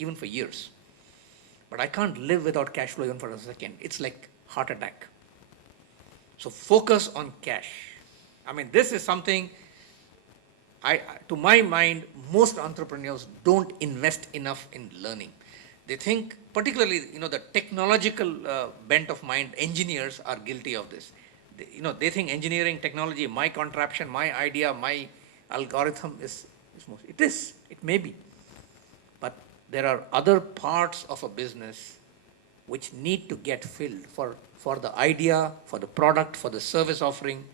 even for years. But I can't live without cash flow even for a second. It's like heart attack. So focus on cash. I mean, this is something to my mind, most entrepreneurs don't invest enough in learning. They think, particularly, the technological bent of mind, engineers are guilty of this. They think engineering, technology, my contraption, my idea, my algorithm is most. It is. It may be. But there are other parts of a business which need to get filled for the idea, for the product, for the service offering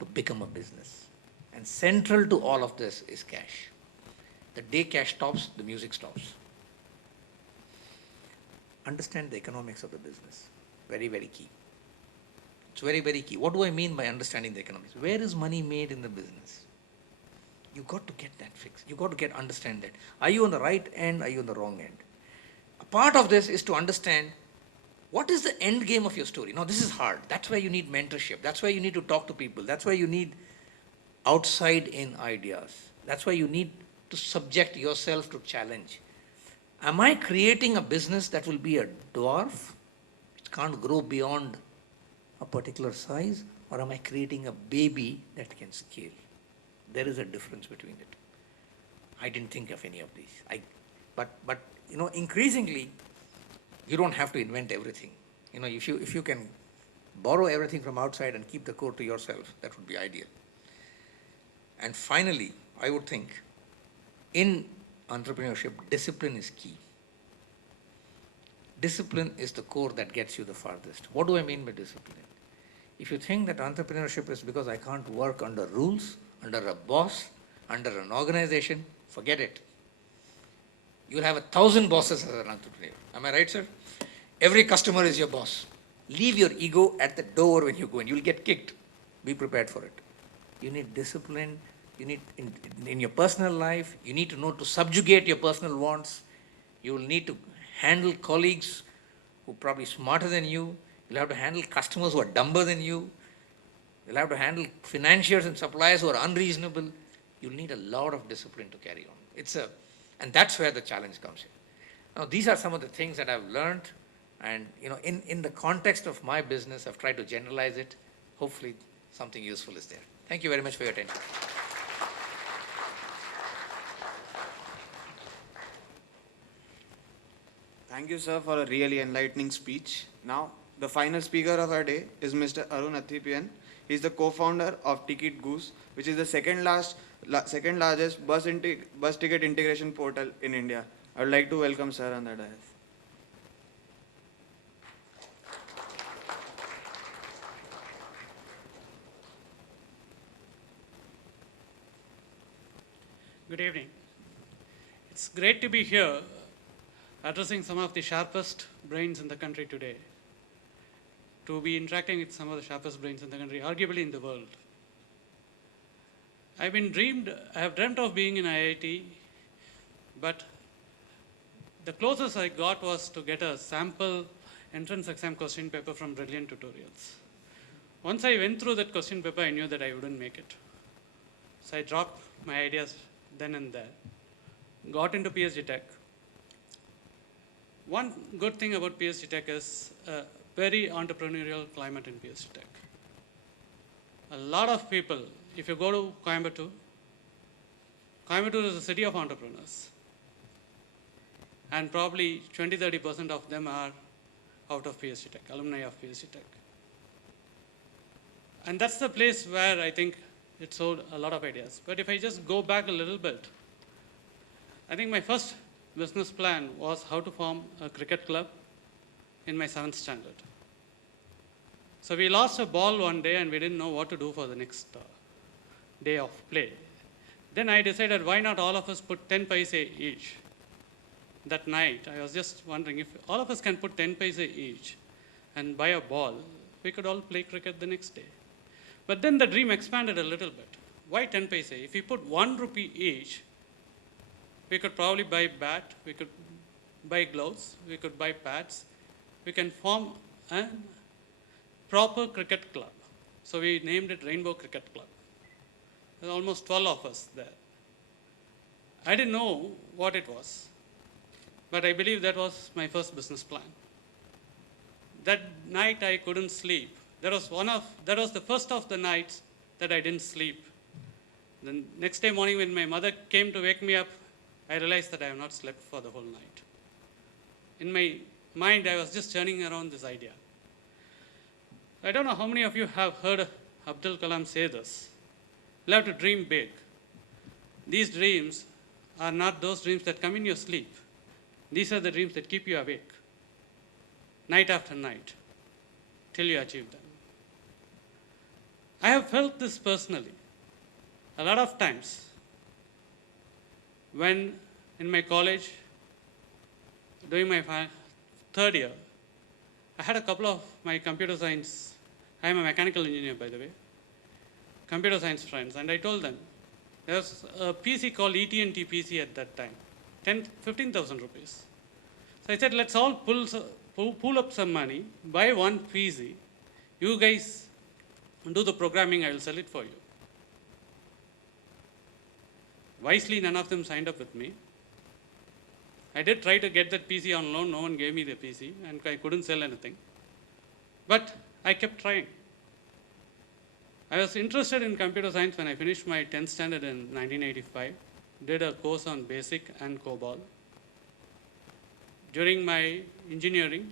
to become a business. And central to all of this is cash. The day cash stops, the music stops. Understand the economics of the business. Very, very key. It's very, very key. What do I mean by understanding the economics? Where is money made in the business? You got to get that fixed. You got to understand that. Are you on the right end? Are you on the wrong end? A part of this is to understand what is the end game of your story. Now, this is hard. That's why you need mentorship. That's why you need to talk to people. That's why you need outside in ideas. That's why you need to subject yourself to challenge. Am I creating a business that will be a dwarf? It can't grow beyond a particular size, or am I creating a baby that can scale? There is a difference between it. I didn't think of any of these. But increasingly, you don't have to invent everything. If you can borrow everything from outside and keep the core to yourself, that would be ideal. And finally, I would think in entrepreneurship, discipline is key. Discipline is the core that gets you the farthest. What do I mean by discipline? If you think that entrepreneurship is because I can't work under rules, under a boss, under an organization, forget it. You'll have 1,000 bosses as an entrepreneur. Am I right, sir? Every customer is your boss. Leave your ego at the door when you go in. You'll get kicked. Be prepared for it. You need discipline. You need, in your personal life, you need to know to subjugate your personal wants. You will need to handle colleagues who are probably smarter than you. You'll have to handle customers who are dumber than you. You'll have to handle financiers and suppliers who are unreasonable. You'll need a lot of discipline to carry on. And that's where the challenge comes in. Now, these are some of the things that I've learned, and in the context of my business, I've tried to generalize it. Hopefully, something useful is there. Thank you very much for your attention. Thank you, sir, for a really enlightening speech. Now, the final speaker of our day is Mr. Arun Athipian. He is the co-founder of Ticket Goose, which is the second largest bus ticket integration portal in India. I would like to welcome sir on the dais. Good evening. It's great to be here addressing some of the sharpest brains in the country today, to be interacting with some of the sharpest brains in the country, arguably in the world. I have dreamt of being in IIT, but the closest I got was to get a sample entrance exam question paper from Brilliant Tutorials. Once I went through that question paper, I knew that I wouldn't make it. So I dropped my ideas then and there, got into PSG Tech. One good thing about PSG Tech is a very entrepreneurial climate in PSG Tech. A lot of people, if you go to Coimbatore is a city of entrepreneurs. And probably 20-30% of them are out of PSG Tech, alumni of PSG Tech. And that's the place where I think it showed a lot of ideas. But if I just go back a little bit, I think my first business plan was how to form a cricket club in my 7th standard. So we lost a ball one day and we didn't know what to do for the next day of play. Then I decided, why not all of us put 10 paise each? That night, I was just wondering, if all of us can put 10 paise each and buy a ball, we could all play cricket the next day. But then the dream expanded a little bit. Why 10 paise? If we put 1 rupee each, we could probably buy bat, we could buy gloves, we could buy pads. We can form a proper cricket club. So we named it Rainbow Cricket Club. There were almost 12 of us there. I didn't know what it was. But I believe that was my first business plan. That night I couldn't sleep. That was the first of the nights that I didn't sleep. The next day morning when my mother came to wake me up, I realized that I have not slept for the whole night. In my mind, I was just turning around this idea. I don't know how many of you have heard Abdul Kalam say this. You have to dream big. These dreams are not those dreams that come in your sleep. These are the dreams that keep you awake, night after night, till you achieve them. I have felt this personally. A lot of times, when in my college, doing my third year, I had a couple of my computer science, I am a mechanical engineer by the way, computer science friends, and I told them, there was a PC called ET&T PC at that time, 15,000 rupees. So I said, let's all pull up some money, buy one PC, you guys do the programming, I will sell it for you. Wisely, none of them signed up with me. I did try to get that PC on loan, no one gave me the PC, and I couldn't sell anything. But I kept trying. I was interested in computer science when I finished my 10th standard in 1985, did a course on BASIC and COBOL. During my engineering,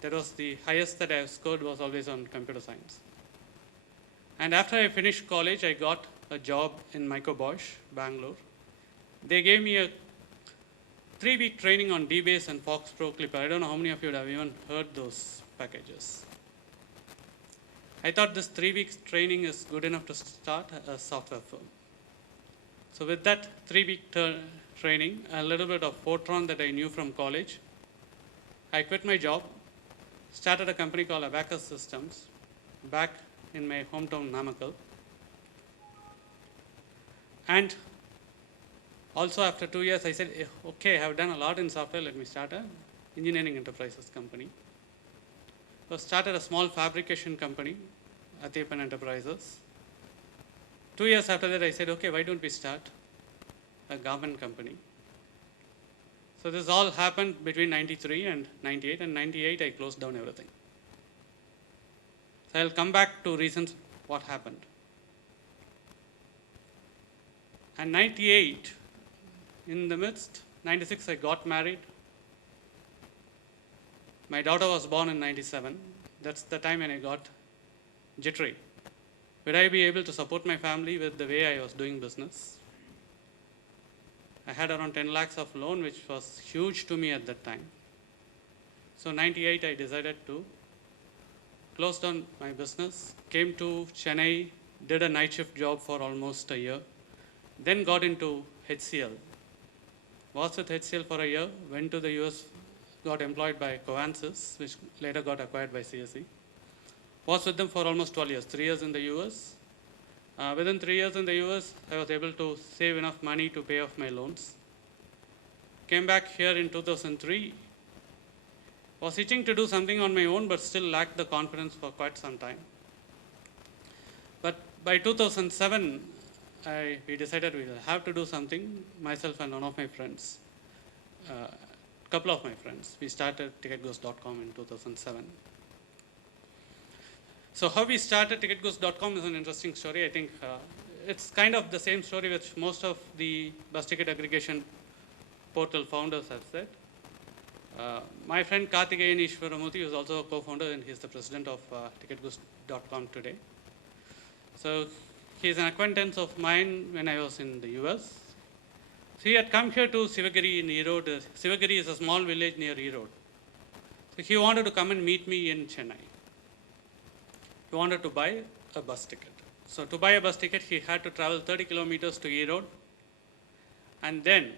that was the highest that I have scored was always on computer science. And after I finished college, I got a job in Micro Bosch, Bangalore. They gave me a 3-week training on DBase and Fox Pro Clipper. I don't know how many of you have even heard those packages. I thought this 3 weeks training is good enough to start a software firm. So with that 3-week training, a little bit of Fortran that I knew from college, I quit my job, started a company called Abacus Systems back in my hometown Namakkal. And also after 2 years, I said, okay, I have done a lot in software, let me start an engineering enterprises company. So started a small fabrication company, Athipan Enterprises. 2 years after that, I said, okay, why don't we start a government company? So this all happened between 93 and 98, and 98 I closed down everything. So I'll come back to reasons what happened. And 98, in the midst, 96 I got married. My daughter was born in 97. That's the time when I got jittery. Would I be able to support my family with the way I was doing business? I had around 10 lakhs of loan, which was huge to me at that time. So 98, I decided to close down my business, came to Chennai, did a night shift job for almost a year, then got into HCL. Was with HCL for a year, went to the US, got employed by Covansys, which later got acquired by CSE. Was with them for almost 12 years, 3 years in the US. Within 3 years in the US, I was able to save enough money to pay off my loans. Came back here in 2003. Was itching to do something on my own, but still lacked the confidence for quite some time. But by 2007, we decided we will have to do something, myself and one of my friends, couple of my friends. We started ticketghost.com in 2007. So how we started ticketghost.com is an interesting story. I think it's kind of the same story which most of the bus ticket aggregation portal founders have said. My friend Karthikeyan Ishwaramurthy is also a co-founder, and he's the president of ticketghost.com today. So he's an acquaintance of mine when I was in the US. So he had come here to Sivagiri in Erode. Sivagiri is a small village near Erode. So he wanted to come and meet me in Chennai. He wanted to buy a bus ticket. So to buy a bus ticket, he had to travel 30 kilometers to Erode, and then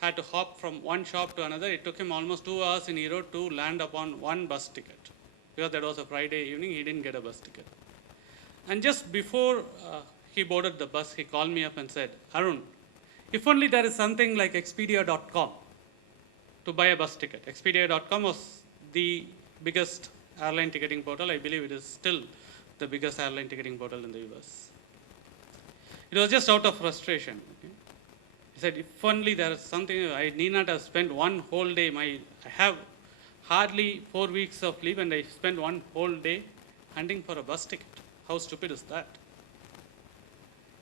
had to hop from one shop to another. It took him almost 2 hours in Erode to land upon one bus ticket. Because that was a Friday evening, he didn't get a bus ticket. And just before he boarded the bus, he called me up and said, Arun, if only there is something like Expedia.com to buy a bus ticket. Expedia.com was the biggest airline ticketing portal. I believe it is still the biggest airline ticketing portal in the US. It was just out of frustration. Okay? He He said, if only there is something, I need not have spent one whole day. I have hardly 4 weeks of leave and I spent one whole day hunting for a bus ticket. How stupid is that?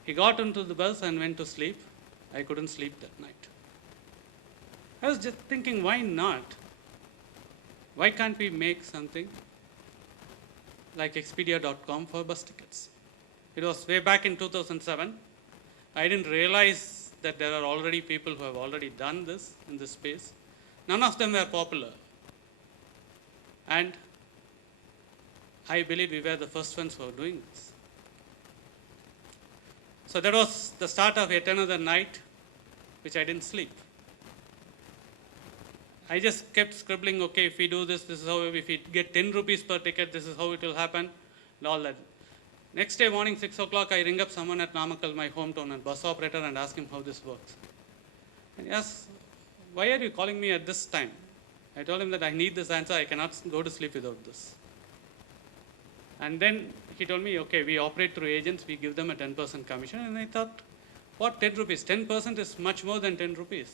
He got into the bus and went to sleep. I couldn't sleep that night. I was just thinking, why not? Why can't we make something like Expedia.com for bus tickets? It was way back in 2007. I didn't realize that there are already people who have already done this in this space. None of them were popular. And I believe we were the first ones who were doing this. So that was the start of yet another night which I didn't sleep. I just kept scribbling, okay, if we do this, this is how, if we get 10 rupees per ticket, this is how it will happen, and all that. Next day morning, 6 o'clock, I ring up someone at Namakkal, my hometown, and bus operator, and ask him how this works. And he asked, why are you calling me at this time? I told him that I need this answer, I cannot go to sleep without this. And then he told me, okay, we operate through agents, we give them a 10% commission. And I thought, what, 10 rupees? 10% is much more than 10 rupees.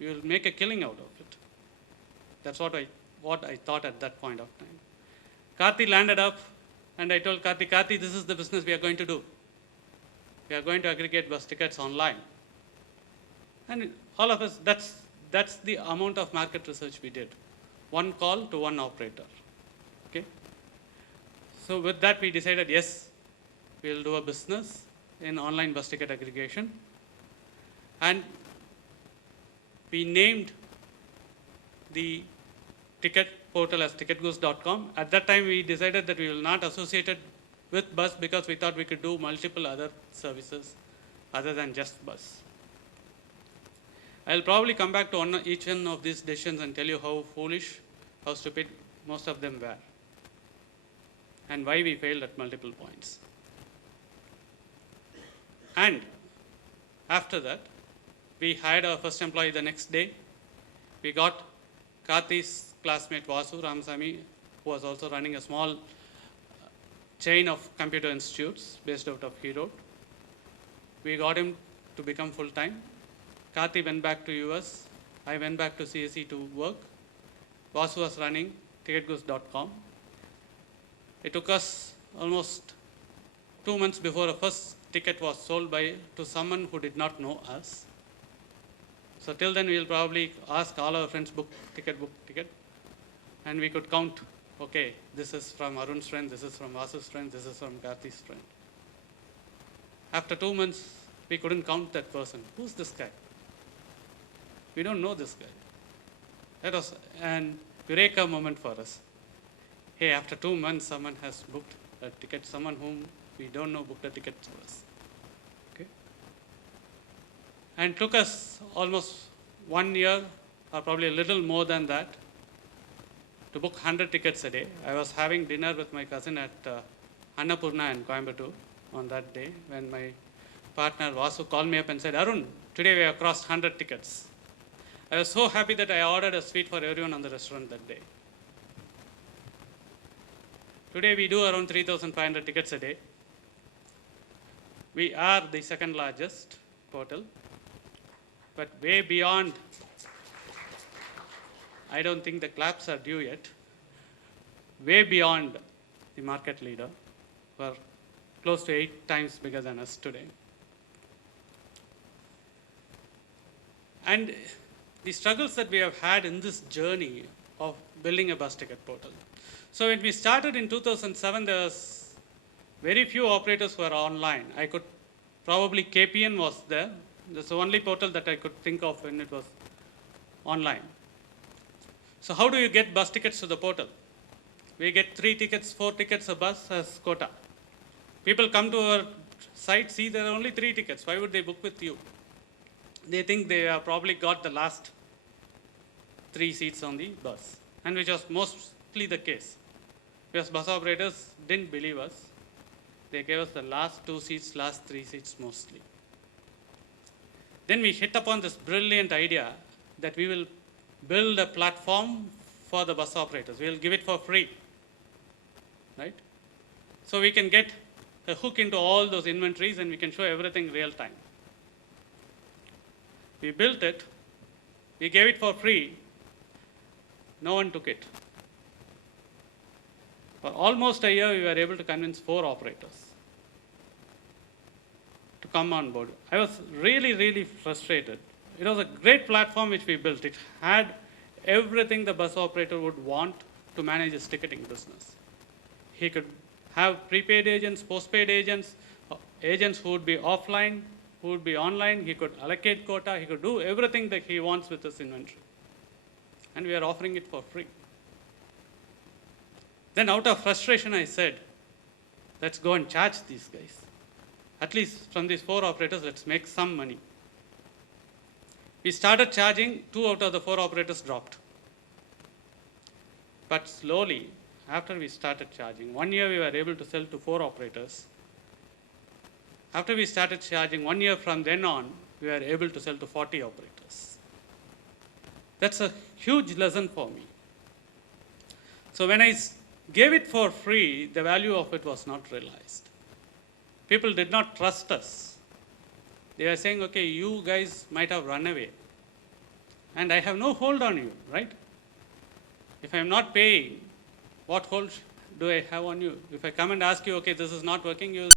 We will make a killing out of it. That's what I thought at that point of time. Karthi landed up, and I told Karthi, this is the business we are going to do. We are going to aggregate bus tickets online. And all of us, that's the amount of market research we did. One call to one operator. Okay? So with that, we decided, yes, we will do a business in online bus ticket aggregation. And we named the ticket portal as ticketgoose.com. At that time, we decided that we will not associate it with bus because we thought we could do multiple other services other than just bus. I'll probably come back to each one of these decisions and tell you how foolish, how stupid most of them were, and why we failed at multiple points. And after that, we hired our first employee the next day. We got Karthi's classmate Vasu Ramasamy, who was also running a small chain of computer institutes based out of Hero. We got him to become full-time. Karthi went back to US. I went back to CSE to work. Vasu was running ticketgoose.com. It took us almost 2 months before a first ticket was sold to someone who did not know us. So till then, we will probably ask all our friends, book ticket. And we could count, okay, this is from Arun's friend, this is from Vasu's friend, this is from Karthi's friend. After 2 months, we couldn't count that person. Who's this guy? We don't know this guy. That was an eureka moment for us. Hey, after 2 months, someone has booked a ticket, someone whom we don't know booked a ticket for us. Okay? And took us almost 1 year, or probably a little more than that, to book 100 tickets a day. I was having dinner with my cousin at Annapurna in Coimbatore on that day when my partner Vasu called me up and said, Arun, today we have crossed 100 tickets. I was so happy that I ordered a sweet for everyone on the restaurant that day. Today we do around 3,500 tickets a day. We are the second largest portal, but way beyond, I don't think the claps are due yet, way beyond the market leader. We're close to 8 times bigger than us today. And the struggles that we have had in this journey of building a bus ticket portal. So when we started in 2007, there was very few operators who were online. Probably KPN was there. That's the only portal that I could think of when it was online. So how do you get bus tickets to the portal? We get 3 tickets, 4 tickets a bus as quota. People come to our site, see there are only 3 tickets. Why would they book with you? They think they have probably got the last 3 seats on the bus, and which was mostly the case. Because bus operators didn't believe us. They gave us the last 2 seats, last 3 seats mostly. Then we hit upon this brilliant idea that we will build a platform for the bus operators. We will give it for free, right? So we can get a hook into all those inventories and we can show everything real time. We built it, we gave it for free, no one took it. For almost a year, we were able to convince 4 operators to come on board. I was really, really frustrated. It was a great platform which we built. It had everything the bus operator would want to manage his ticketing business. He could have prepaid agents, postpaid agents, agents who would be offline, who would be online. He could allocate quota. He could do everything that he wants with his inventory. And we are offering it for free. Then out of frustration, I said, let's go and charge these guys. At least from these 4 operators, let's make some money. We started charging, 2 out of the 4 operators dropped. But slowly, after we started charging, 1 year we were able to sell to 4 operators. After we started charging, 1 year from then on, we were able to sell to 40 operators. That's a huge lesson for me. So when I gave it for free, the value of it was not realized. People did not trust us. They were saying, okay, you guys might have run away. And I have no hold on you, right? If I am not paying, what hold do I have on you? If I come and ask you, okay, this is not working, you